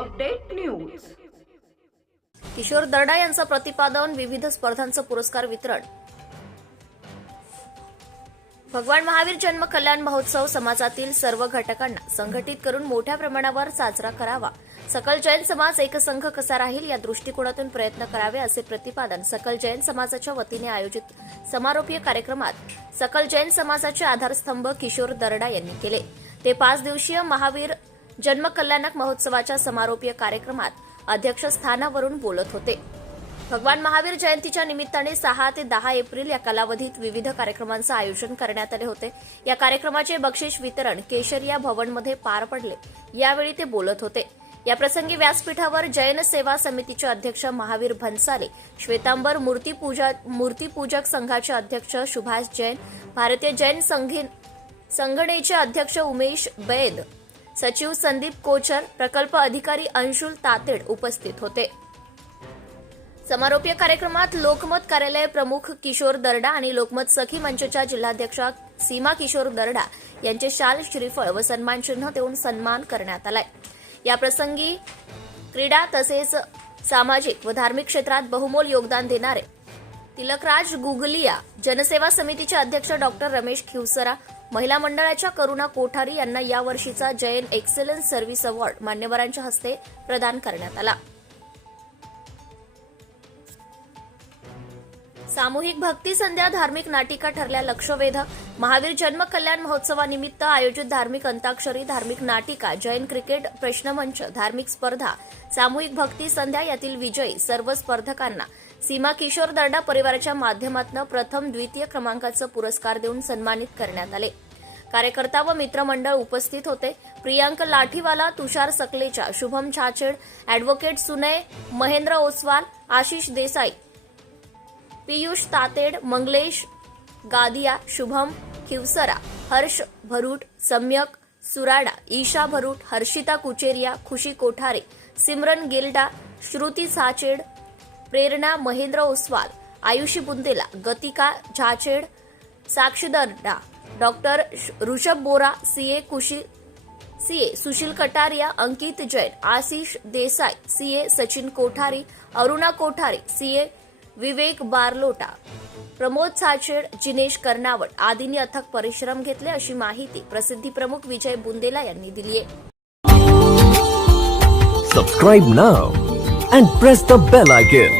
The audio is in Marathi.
Update news. किशोर दर्डा यांचं प्रतिपादन विविध स्पर्धांचं पुरस्कार वितरण. भगवान महावीर जन्म कल्याण महोत्सव समाजातील सर्व घटकांना संघटित करून मोठ्या प्रमाणावर साजरा करावा. सकल जैन समाज एकसंघ कसा राहील या दृष्टिकोनातून प्रयत्न करावे असे प्रतिपादन सकल जैन समाजाच्या वतीने आयोजित समारोपीय कार्यक्रमात सकल जैन समाजाचे आधारस्तंभ किशोर दर्डा यांनी केले. ते पाच दिवसीय महावीर जन्म कल्याणक महोत्सवाच्या समारोपीय कार्यक्रमात अध्यक्षस्थानावरून बोलत होते. भगवान महावीर जयंतीच्या निमित्ताने सहा ते दहा एप्रिल या कालावधीत विविध कार्यक्रमांचं आयोजन करण्यात आले होते. या कार्यक्रमाचे बक्षीस वितरण केशरिया भवनमध्ये पार पडले यावेळी ते बोलत होते. याप्रसंगी व्यासपीठावर जैन सेवा समितीचे अध्यक्ष महावीर भन्साले श्वेतांबर मूर्तीपूजा मूर्तीपूजक संघाचे अध्यक्ष सुभाष जैन भारतीय जैन संघेन संघटनेचे अध्यक्ष उमेश बैद सचिव संदीप कोचर प्रकल्प अधिकारी अंशुल तातेड उपस्थित होते. समारोपीय कार्यक्रमात लोकमत कार्यालय प्रमुख किशोर दरडा आणि लोकमत सखी मंचच्या जिल्हाध्यक्षा सीमा किशोर दरडा यांचे शाल श्रीफळ व सन्मान चिन्ह देऊन सन्मान करण्यात आलाय. याप्रसंगी क्रीडा तसेच सामाजिक व धार्मिक क्षेत्रात बहुमोल योगदान देणारे तिलकराज गुगलिया जनसेवा समितीचे अध्यक्ष डॉक्टर रमेश खिवसरा महिला मंडळाच्या करुणा कोठारी यांना या वर्षीचा जैन एक्सलन्स सर्व्हिस अवॉर्ड मान्यवरांच्या हस्ते प्रदान करण्यात आला. सामूहिक भक्ती संध्या धार्मिक नाटिका ठरल्या लक्षवेधक महावीर जन्म कल्याण महोत्सवानिमित्त आयोजित धार्मिक अंताक्षरी धार्मिक नाटिका जैन क्रिकेट प्रश्नमंच धार्मिक स्पर्धा सामूहिक भक्ती संध्या यातील विजयी सर्व स्पर्धकांना सीमा किशोर दर्डा परिवाराच्या माध्यमातून प्रथम द्वितीय क्रमांकाचं पुरस्कार देऊन सन्मानित करण्यात आले. कार्यकर्ता व मित्रमंडळ उपस्थित होते. Priyank Lathiwala Tushar Sakalecha Shubham Chhachhed advocate Sunay Mahendra Oswal Ashish Desai Piyush Tated Manglesh Gadiya Shubham Khivsara Harsh Bharut Samyak Surada Isha Bharut Harshita Kucheria Khushi Kothare Simran Gilda Shruti Sached Prerana Mahendra Oswal Ayushi Bundela Gatika Jhached Sakshi Darda doctor Rishabh Bora CA Khushi CA Sushil Kataria Ankit Jain Ashish Desai CA Sachin Kothari Aruna Kothari CA Vivek Barlota Pramod Sached Jinesh Karnavat आदींनी अथक परिश्रम घेतले अशी माहिती प्रसिद्धी प्रमुख विजय बुंदेला यांनी दिली आहे. Subscribe now and press the bell icon